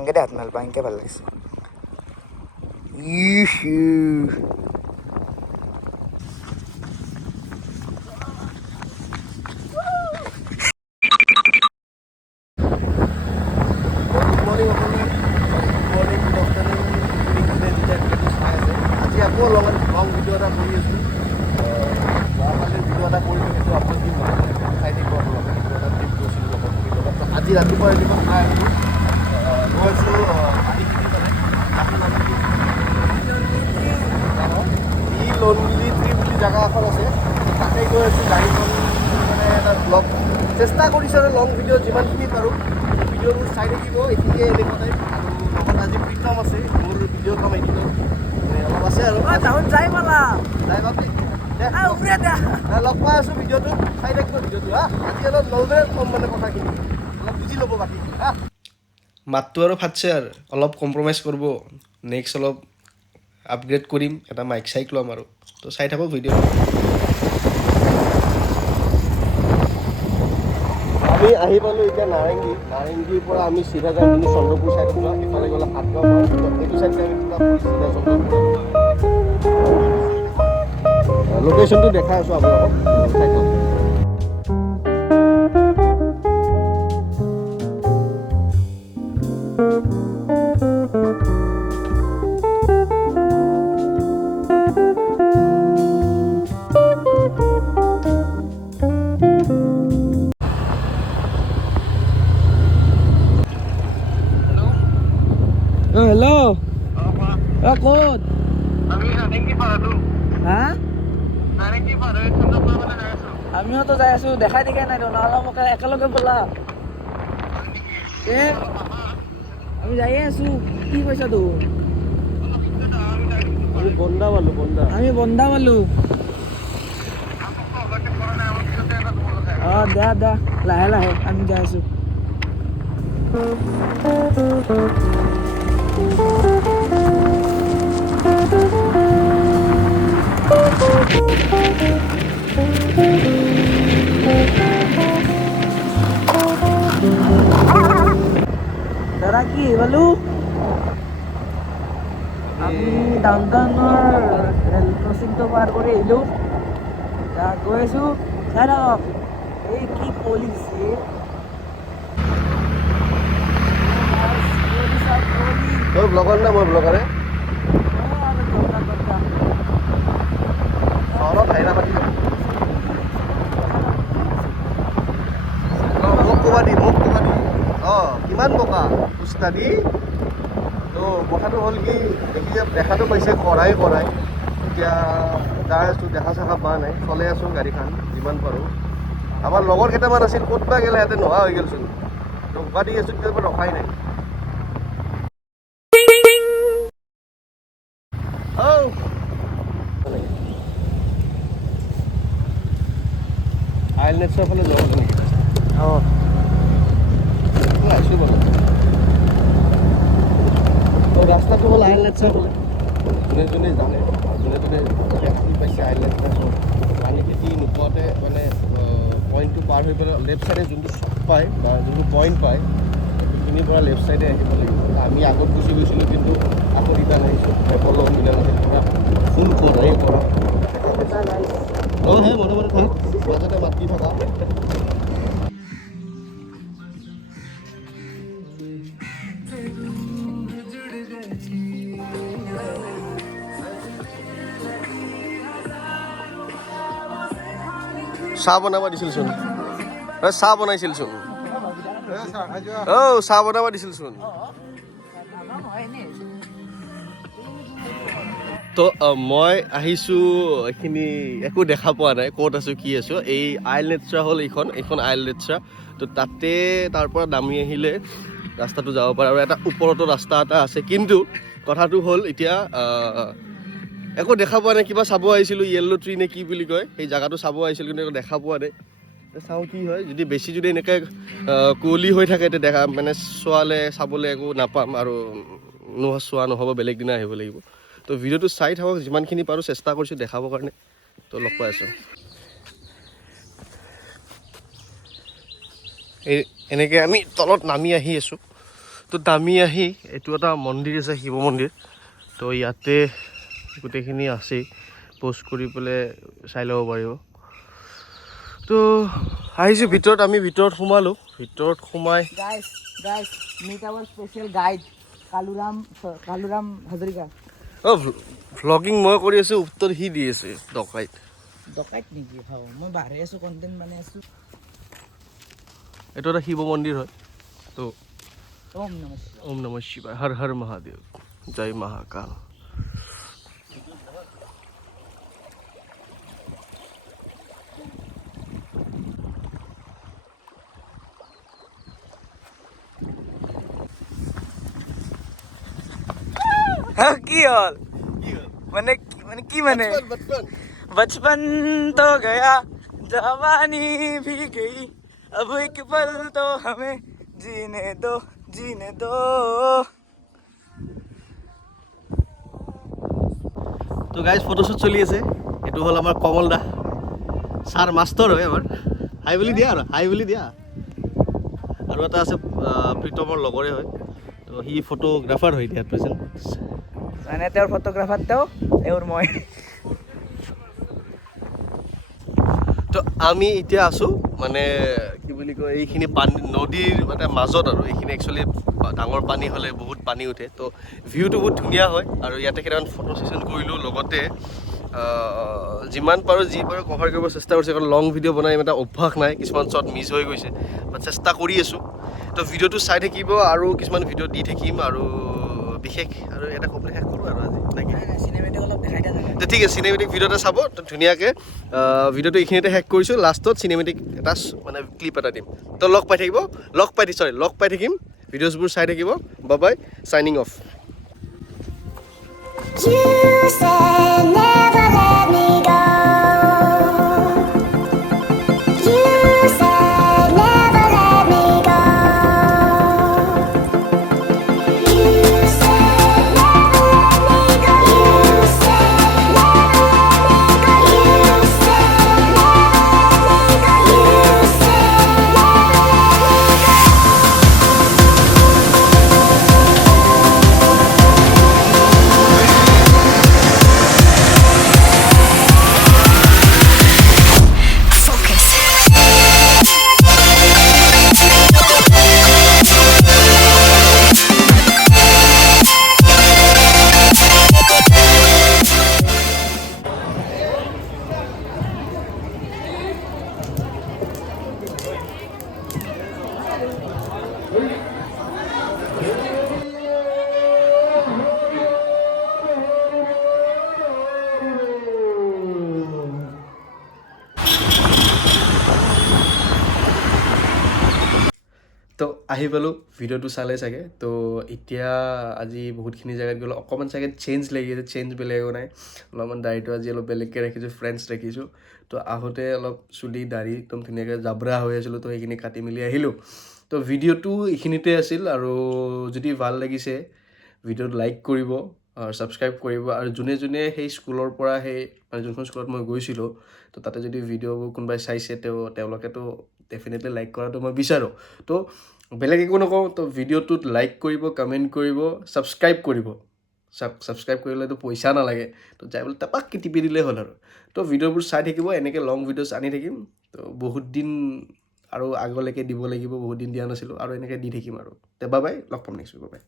আংগে দে হাত মাল বাংকে ভাল লাগিছে আজি ৰাতিপুৱা খাই গৈছোঁ লনলি ট্ৰি বুলি জেগা এখন আছে তাতে গৈ আছোঁ গাড়ীখন মানে এটা ব্লগ চেষ্টা কৰিছোঁ আৰু লং ভিডিঅ' যিমানখিনি পাৰোঁ ভিডিঅ'বোৰ চাই থাকিব এইখিনিয়ে এনেকুৱাতে আৰু লগত আজি প্ৰীতম আছে মোৰ ভিডিঅ' কাম এডিটৰ অলপ আছে আৰু যাই পালা যাই পাবি লগ পাই আছোঁ ভিডিঅ'টো চাই থাকিব ভিডিঅ'টো হা আজি অলপ নৰ্মেল কম মানে কথাখিনি অলপ বুজি ল'ব বাকী হা মাতটো আৰু ফাটছে আৰু অলপ কম্প্ৰমাইজ কৰিব নেক্সট অলপ আপগ্ৰেড কৰিম এটা মাইক চাইক ল'ম আৰু তো চাই থাকক ভিডিঅ' আমি আহি পালোঁ এতিয়া নাৰেংগীৰ পৰা আমি চিধা যাম কিন্তু চন্দ্ৰপুৰ চাইডত যাম ইফালে গ'লে সাতগাঁও পাওঁ এইটো চাইডে আমি পুৰা চিধা চন্দ্ৰপুৰ লোকেশ্যনটো দেখাই আছোঁ আপোনালোকক চাই থাকক হেল্ল' ক'ত হা আমিওতো যাই আছো দেখাই দেখাই নাই অলপ একেলগে ব'লা আমি যাই আছো কি কৈছা তো আমি বন্দা পালোঁ দে লাহে লাহে আমি যাই আছো দাদা কি বলো আমি ডাউনটাউনৰ ৰেল ক্ৰচিংটো পাৰ কৰি আহিলোঁ গৈ আছোঁ চাই থাকক এই কি পলিচি তই ব্লগাৰ নে মই ব্লগাৰে চহৰত হাইৰা পাতি মোক ক'বা দি কিমান বকা উস্তাদি তো কথাটো হ'ল কি দেখাটো পাইছে কৰাই এতিয়া যাই আছোঁ দেখা চেখা পোৱা নাই চলাই আছোঁ গাড়ীখন যিমান পাৰোঁ আমাৰ লগৰ কেইটামান আছিল ক'ত বা গ'লে সিহঁতে নোহোৱা হৈ গ'লচোন ৰখা দি আছোঁ কেতিয়াবা ৰখাই নাই আইলনেটছৰ ফালে যাব নেকি আছোঁ বাৰু ৰাস্তাটো হ'ল আইলনেটছৰ ফালে যোনে জানে যোনে দেখি পাইছে আইলনেটছৰ পানী খেতি নোপোৱাতে মানে পইণ্টটো পাৰ হৈ পেলাই লেফ্ট চাইডে যোনটো শ্বপ পায় বা যোনটো পইণ্ট পায় সেইখিনিৰ পৰা লেফ্ট চাইডে আহিব লাগিব আমি আগত গুচি গৈছিলোঁ কিন্তু আকৌ ৰিটাৰ্ণ আহিছোঁ এপলৰ মিলা নাছিল পুৰা ফুল কৰাই কৰা হে মনে থাক মাজতে মাতি থকা চাহ বনাব দিছিলচোন চাহ বনাইছিলচোন চাহ বনাব দিছিলচোন তো মই আহিছোঁ এইখিনি একো দেখা পোৱা নাই ক'ত আছোঁ কি আছোঁ এই আইলনেটছৰা হ'ল এইখন আইলনেটছৰা তো তাতে তাৰ পৰা নামি আহিলে ৰাস্তাটো যাব পাৰে আৰু এটা ওপৰতো ৰাস্তা এটা আছে কিন্তু কথাটো হ'ল এতিয়া একো দেখা পোৱা নাই কিবা চাব আহিছিলোঁ য়েল্ল' ট্ৰি নে কি বুলি কয় সেই জেগাটো চাব আহিছিলোঁ কিন্তু একো দেখা পোৱা নাই চাওঁ কি হয় যদি বেছি যদি এনেকৈ কুঁৱলী হৈ থাকে তেতিয়া দেখা মানে চাবলৈ একো নাপাম আৰু চোৱা নহ'ব বেলেগ দিনা আহিব লাগিব তো ভিডিঅ'টো চাই থাকক যিমানখিনি পাৰোঁ চেষ্টা কৰিছোঁ দেখাবৰ কাৰণে তো লগ পাই আছোঁ এনেকৈ আমি তলত নামি আহি আছোঁ তো নামি আহি এইটো এটা মন্দিৰ আছে শিৱ মন্দিৰ তো ইয়াতে গোটেইখিনি আছেই পোষ্ট কৰি পেলাই চাই ল'ব পাৰিব তো আহিছোঁ ভিতৰত আমি ভিতৰত সোমালোঁ ভিতৰত সোমাই Guys, meet our special guide, Kaluram Hazarika. অঁ ভ্লগিং মই কৰি আছোঁ উত্তৰ সি দি আছে ডকাইত ডকাইত নেকি ভাও মই বাহিৰে আছোঁ কণ্টেণ্ট মানে আছোঁ এইটো এটা শিৱ মন্দিৰ হয় তো ওম নমঃ শিৱায় ওম নমঃ শিৱায় হৰ হৰ মহাদেৱ জয় মহাকাল কি হ'ল মানে কি মানে बचपन तो गया जवानी भी गई अब एक पल तो हमें जीने दो তো গাইজ ফটোশ্বুট চলি আছে এইটো হ'ল আমাৰ কমল দা ছাৰ মাষ্টৰ হয় আমাৰ হাই বুলি দিয়া আৰু এটা আছে প্ৰীতমৰ লগৰে হয় তো সি ফটোগ্ৰাফাৰ হয় এতিয়া প্ৰেজেণ্ট মানে তেওঁৰ ফটোগ্ৰাফাৰ তেওঁৰ মই তো আমি এতিয়া আছোঁ মানে কি বুলি কয় এইখিনি পানী নদীৰ মানে মাজত আৰু এইখিনি একচুৱেলি ডাঙৰ পানী হ'লে বহুত পানী উঠে তো ভিউটো বহুত ধুনীয়া হয় আৰু ইয়াতে কেইটামান ফটো ছেশ্যন কৰিলোঁ লগতে যিমান পাৰোঁ যি পাৰোঁ কভাৰ কৰিব চেষ্টা কৰিছোঁ কাৰণ লং ভিডিঅ' বনাই ইমান এটা অভ্যাস নাই কিছুমান শ্বট মিছ হৈ গৈছে বাট চেষ্টা কৰি আছোঁ তো ভিডিঅ'টো চাই থাকিব আৰু কিছুমান ভিডিঅ' দি থাকিম আৰু বিশেষ আৰু এটা ক'বলৈ শেষ কৰোঁ আৰু আজি নেকি চিনেমেটিক অলপ দেখাই দিয়া তো ঠিক আছে চিনেমেটিক ভিডিঅ' এটা চাব তো ধুনীয়াকৈ ভিডিঅ'টো এইখিনিতে শেষ কৰিছোঁ লাষ্টত চিনেমেটিক এটা মানে ক্লিপ এটা দিম তো লগ পাই থাকিম ভিডিঅ'ছবোৰ চাই থাকিব bye signing off You said never let me go. You said never let me go. You said never let me go. You said never let me go. You said never let me go. You said তো আহি পালোঁ ভিডিঅ'টো চালে চাগে তো এতিয়া আজি বহুতখিনি জেগাত গ'লোঁ অকণমান চাগে চেঞ্জ লাগিছে চেঞ্জ বেলেগো নাই অলপমান দাড়িটো আজি অলপ বেলেগকৈ ৰাখিছোঁ ফ্ৰেণ্ডছ ৰাখিছোঁ তো আহোঁতে অলপ চুলি দাড়ি একদম ধুনীয়াকৈ জাবৰা হৈ আছিলোঁ তো সেইখিনি কাটি মেলি আহিলোঁ তো ভিডিঅ'টো এইখিনিতে আছিল আৰু যদি ভাল লাগিছে ভিডিঅ'টো লাইক কৰিব আৰু ছাবস্ক্ৰাইব কৰিব আৰু যোনে যোনে সেই স্কুলৰ পৰা সেই মানে যোনখন স্কুলত মই গৈছিলোঁ তো তাতে যদি ভিডিঅ'বোৰ কোনোবাই চাইছে তেওঁলোকেতো ডেফিনেটলি লাইক কৰাটো মই বিচাৰোঁ তো বেলেগ একো নকওঁ তো ভিডিঅ'টোত লাইক কৰিব কমেণ্ট কৰিব ছাবস্ক্ৰাইব কৰিব ছাবস্ক্ৰাইব কৰিলেতো পইচা নালাগে তো যাই বোলে টাপাককৈ টিপি দিলেই হ'ল আৰু তো ভিডিঅ'বোৰ চাই থাকিব এনেকৈ লং ভিডিঅ'ছ আনি থাকিম তো বহুত দিন আৰু আগলৈকে দিব লাগিব বহুত দিন দিয়া নাছিলোঁ আৰু এনেকৈ দি থাকিম আৰু বাই লগ পাম নেক্সট বাই